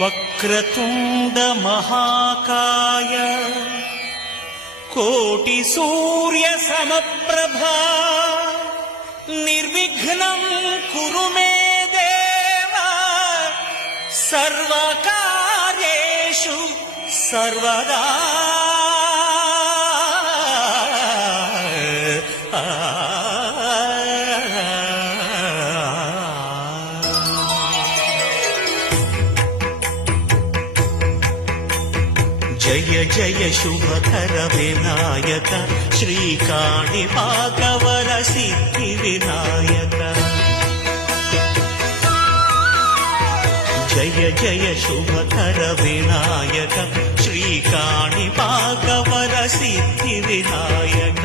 వక్రతుండ మహాకాయ కోటి సూర్య సమప్రభా నిర్విఘ్నం కురు మే దేవ సర్వకార్యేషు సర్వదా. జయ జయ శుభకర వినాయక శ్రీకాణిపాకవర సిద్ధి వినాయక. జయ జయ శుభకర వినాయక శ్రీకాణిపాకవర సిద్ధి వినాయక.